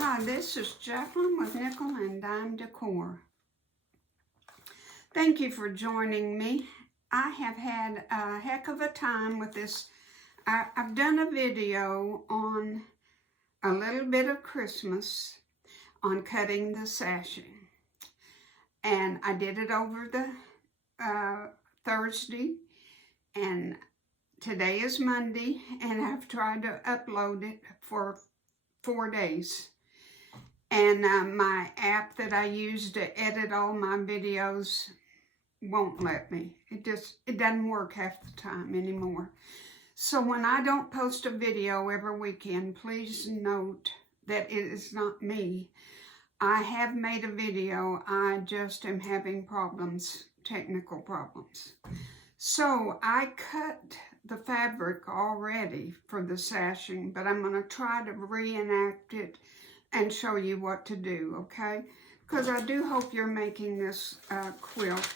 Hi, this is Jacqueline with Nickel and Dime Decor. Thank you for joining me. I have had a heck of a time with this. I've done a video on a little bit of Christmas on cutting the sashing. And I did it over the Thursday, and today is Monday, and I've tried to upload it for 4 days. And my app that I use to edit all my videos won't let me. It doesn't work half the time anymore. So when I don't post a video every weekend, please note that it is not me. I have made a video, I just am having problems, technical problems. So I cut the fabric already for the sashing, but I'm going to try to reenact it and show you what to do, okay? Because I do hope you're making this quilt.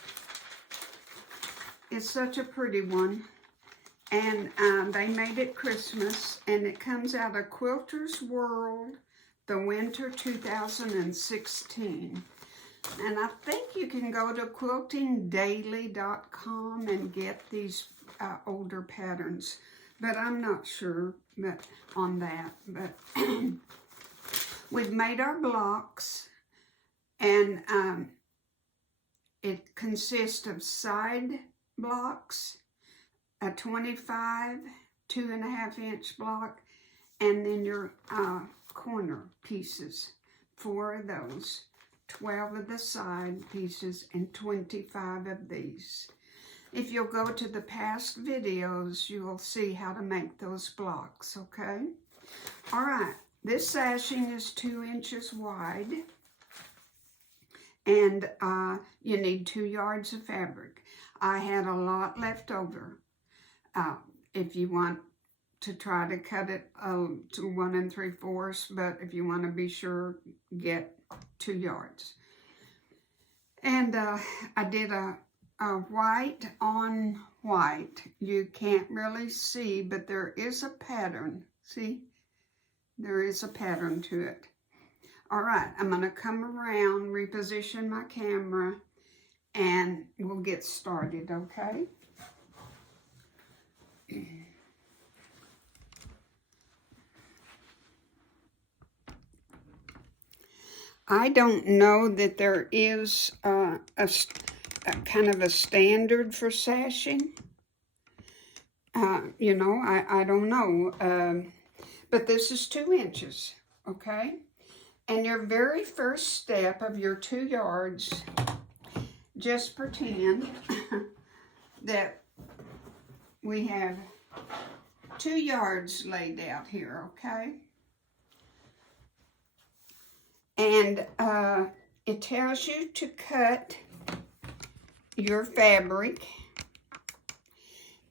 It's such a pretty one. And they made it Christmas, and it comes out of Quilter's World, the winter 2016. And I think you can go to quiltingdaily.com and get these older patterns. But I'm not sure on that. But we've made our blocks, and it consists of side blocks, a 25 2.5-inch block, and then your corner pieces, 4 of those, 12 of the side pieces, and 25 of these. If you'll go to the past videos, you will see how to make those blocks, okay? All right. This sashing is 2 inches wide, and you need 2 yards of fabric. I had a lot left over. If you want to try to cut it to 1 3/4, but if you want to be sure, get 2 yards. And I did a white on white. You can't really see, but there is a pattern. See? There is a pattern to it. All right, I'm going to come around, reposition my camera, and we'll get started, okay? I don't know that there is a kind of a standard for sashing. You know, I don't know. But this is 2 inches, okay? And your very first step of your 2 yards, just pretend that we have 2 yards laid out here, okay? And it tells you to cut your fabric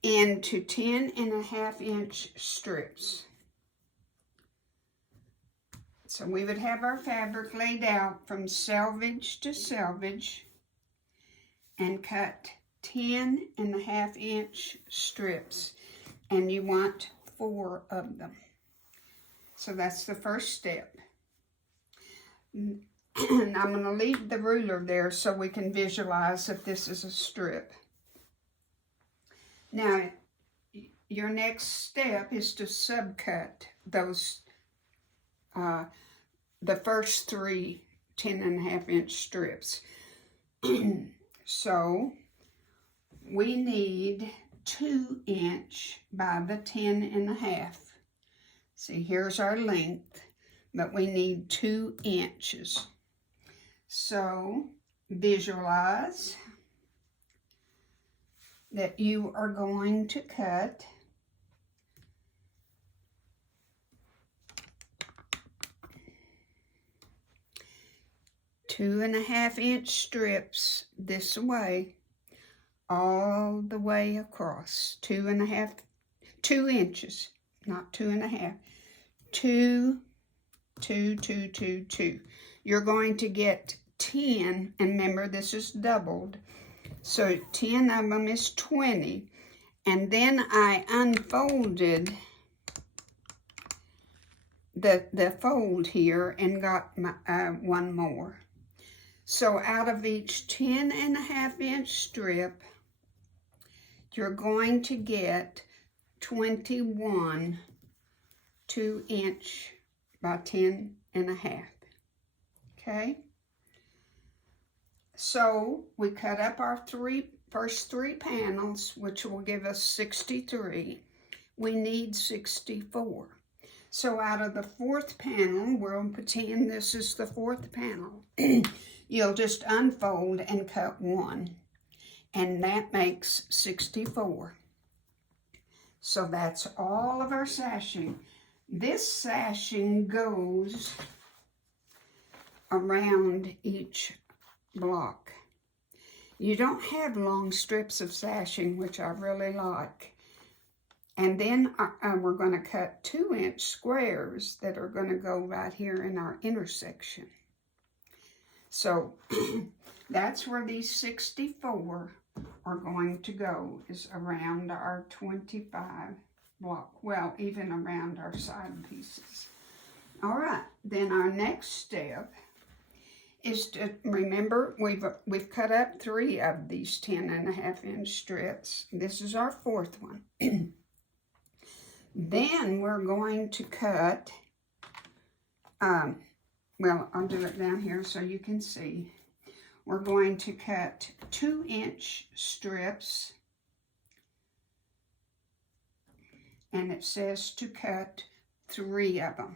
into 10.5-inch strips. So we would have our fabric laid out from selvage to selvage and cut 10.5-inch strips. And you want 4 of them. So that's the first step. And I'm going to leave the ruler there so we can visualize if this is a strip. Now, your next step is to subcut those, the first 3 10.5-inch strips. So, we need 2 inch by the 10.5. See, here's our length, but we need 2 inches. So, visualize that you are going to cut 2.5-inch strips this way, all the way across. 2 inches, not 2.5. 2, 2, 2, 2, 2. You're going to get 10, and remember this is doubled, so 10 of them is 20. And then I unfolded the fold here and got my, one more. So out of each 10.5-inch strip, you're going to get 21 2-inch by 10.5. Okay? So we cut up our first three panels, which will give us 63. We need 64. So out of the fourth panel, we'll pretend this is the fourth panel. You'll just unfold and cut one, and that makes 64. So that's all of our sashing. This sashing goes around each block. You don't have long strips of sashing, which I really like. And then we're going to cut 2-inch squares that are going to go right here in our intersection. So that's where these 64 are going to go, is around our 25 block, well, even around our side pieces. All right, then our next step is to remember we've cut up 3 of these 10.5-inch strips. This is our fourth one. Then we're going to cut, well, I'll do it down here so you can see. We're going to cut 2-inch strips, and it says to cut 3 of them.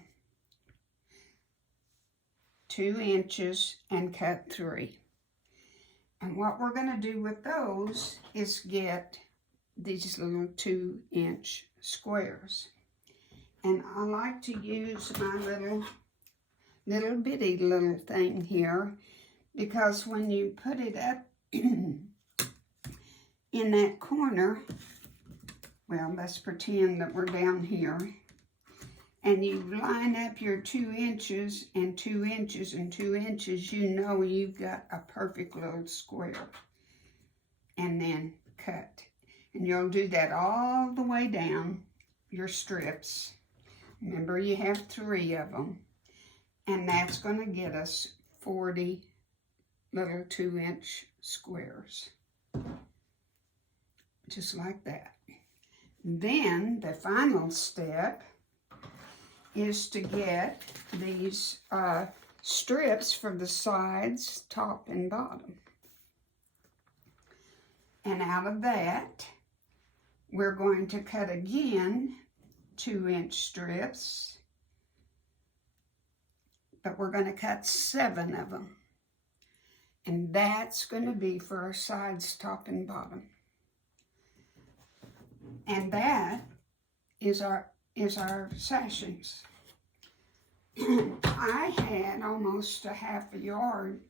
2 inches and cut 3. And what we're going to do with those is get these little 2-inch squares. And I like to use my little bitty little thing here, because when you put it up in that corner, well, let's pretend that we're down here, and you line up your 2 inches and 2 inches and 2 inches, you know you've got a perfect little square. And then cut. And you'll do that all the way down your strips. Remember, you have 3 of them. And that's going to get us 40 little 2-inch squares. Just like that. Then the final step is to get these strips for the sides, top and bottom. And out of that, we're going to cut again 2-inch strips, but we're going to cut 7 of them. And that's going to be for our sides, top and bottom. And that is our sashings. I had almost a half a yard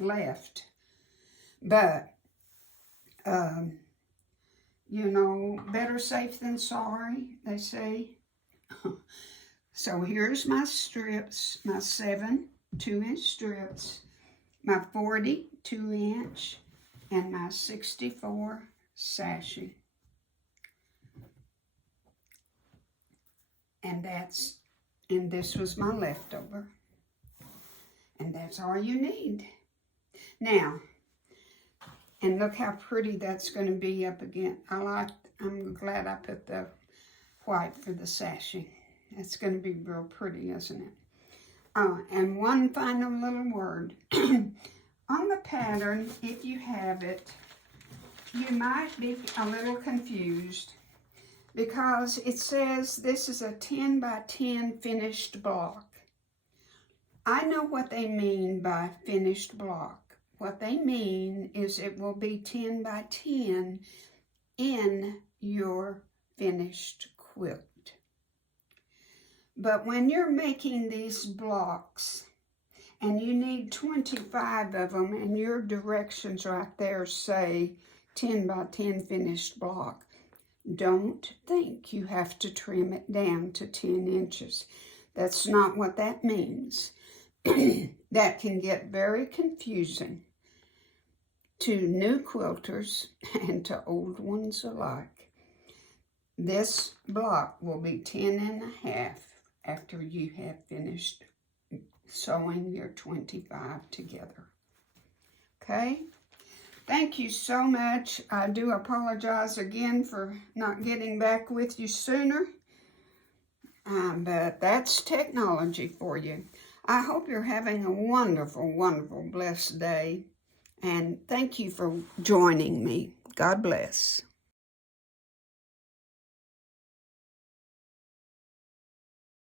left, but you know, better safe than sorry, they say. So here's my strips, my 7 2-inch strips, my 40 2-inch, and my 64 sashing. And this was my leftover. And that's all you need. Now, and look how pretty that's going to be up again. I'm glad I put the white for the sashing. It's going to be real pretty, isn't it? And one final little word. On the pattern, if you have it, you might be a little confused, because it says this is a 10 by 10 finished block. I know what they mean by finished block. What they mean is it will be 10 by 10 in your finished quilt. But when you're making these blocks, and you need 25 of them, and your directions right there say 10 by 10 finished block, don't think you have to trim it down to 10 inches. That's not what that means. That can get very confusing to new quilters and to old ones alike. This block will be 10 and a half after you have finished sewing your 25 together. Okay? Thank you so much. I do apologize again for not getting back with you sooner. But that's technology for you. I hope you're having a wonderful, wonderful, blessed day. And thank you for joining me. God bless.